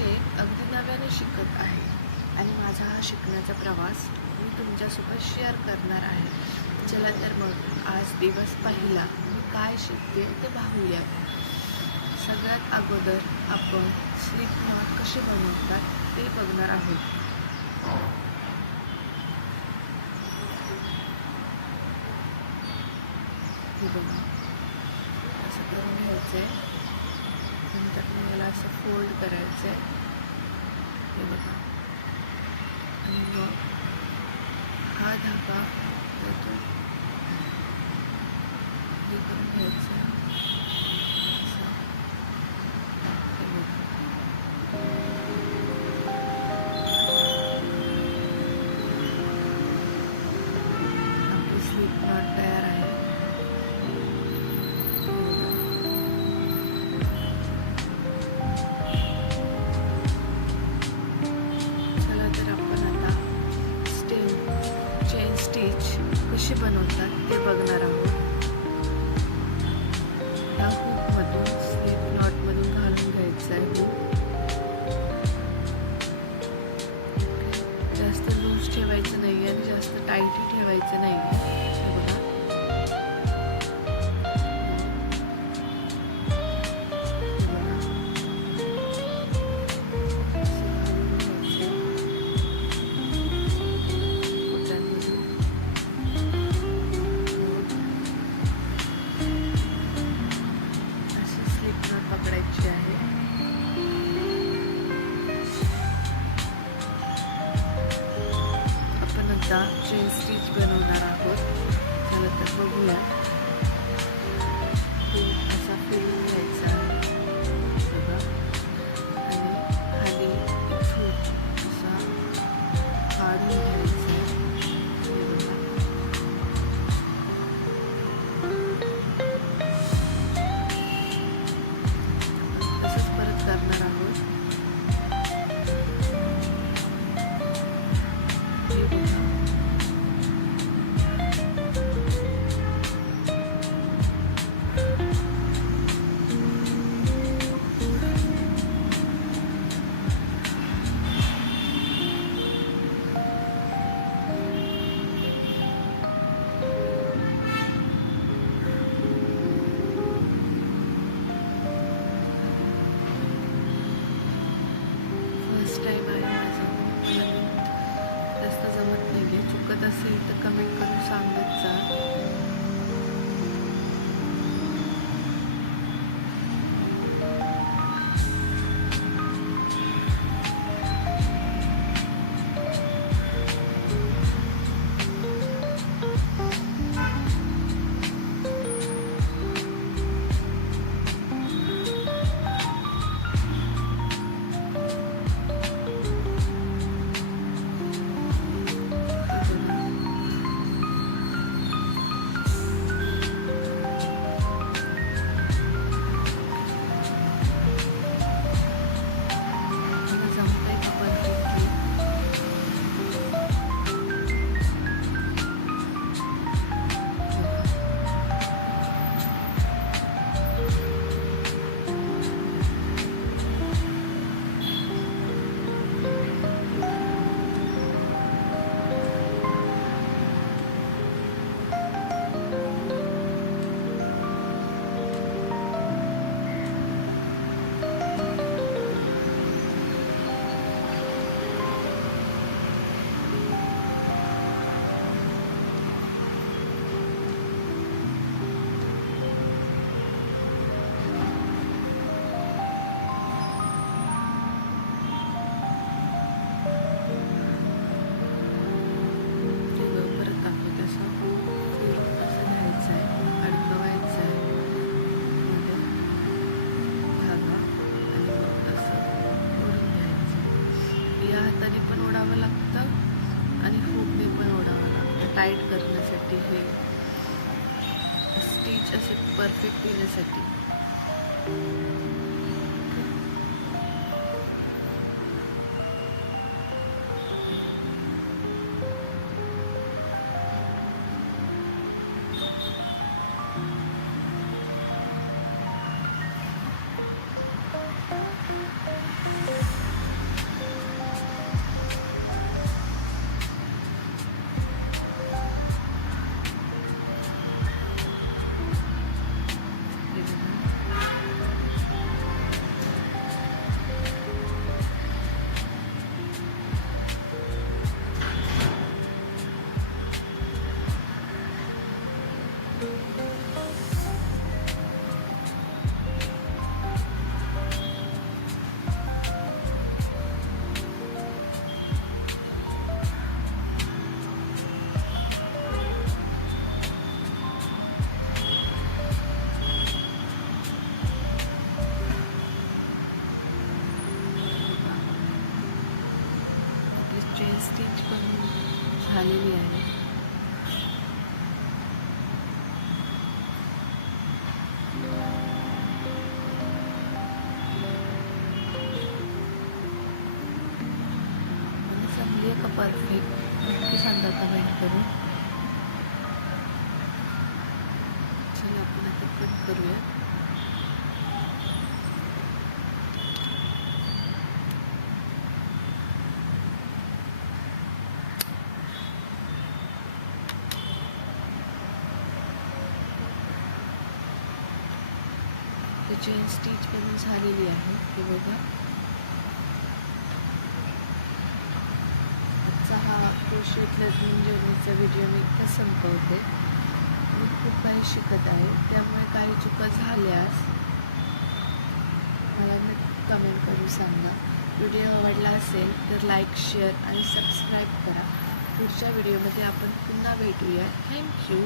Crochet अगदी नव्याने शिकत आहे आणि माझा हा शिकण्याचा प्रवास मी तुमच्यासोबत शेअर करणार आहे. चला तर मग आज दिवस पहिला मी काय शिकते ते पाहूया. सगळ्यात अगोदर आपण स्लिप नॉट कसे बनवतात ते बघणार आहोत. हे बघा, असं करून घ्यायचं आहे. नंतर मला असं फोल्ड करायचं आहे. हे बघा, आणि मग हा धागा येतो हे करून घ्यायचं आहे. असं हे बघा, आपली स्लिप नॉट तयार आहे. चला तर आपण आता चेन स्टिच कशी बनवतात ते बघणार आहोत. ह्या हुकमधून स्लिप नॉटमधून घालून घ्यायचं आहे हुक. जास्त लूज ठेवायचं नाही आणि जास्त टाईटही ठेवायचं नाही. हे बघा, हे बघा, असं घालून घ्यायचं बोटांमधून. अशी स्लिप नॉट पकडायची आहे. आपण आता चेन स्टिच बनवणार आहोत. चला तर बघूया. असा फिरून घ्यायचा आहे बघा, आणि खाली इथून असा काढून घ्यायचा आहे. हे बघा, तसंच परत करणार आहोत. हे बघा, फर्स्ट टाईम आहे माझं. मला जास्त जमत नाही आहे. चुकत असेल तर कमेंट करून सांगत जा. मला जमतंय का परफेक्टली? परत दाखवते. असं फिरून असं घ्यायचं आहे, अडकवायचं आहे मध्ये धागा, आणि मग असं ओढून घ्यायचं. या हाताने पण ओढावं लागतं आणि हुकने पण ओढावं लागतं टाईट करण्यासाठी. हे स्टिच असे परफेक्ट येण्यासाठी. झालेली आहे. मला जमली का परफेक्ट नक्की सांगा कमेंट करून. चला आपण आता कट करूया. चेन स्टिच पण झालेली आहे. हे बघा, आजचा हा क्रोशेट लर्निंग जर्नीचा व्हिडिओ मी इतका संपवते. मी खूप काही शिकत आहे, त्यामुळे काही चुका झाल्यास मला नक्की कमेंट करून सांगा. व्हिडिओ आवडला असेल तर लाईक, शेअर आणि सबस्क्राईब करा. पुढच्या व्हिडिओमध्ये आपण पुन्हा भेटूया. थँक्यू.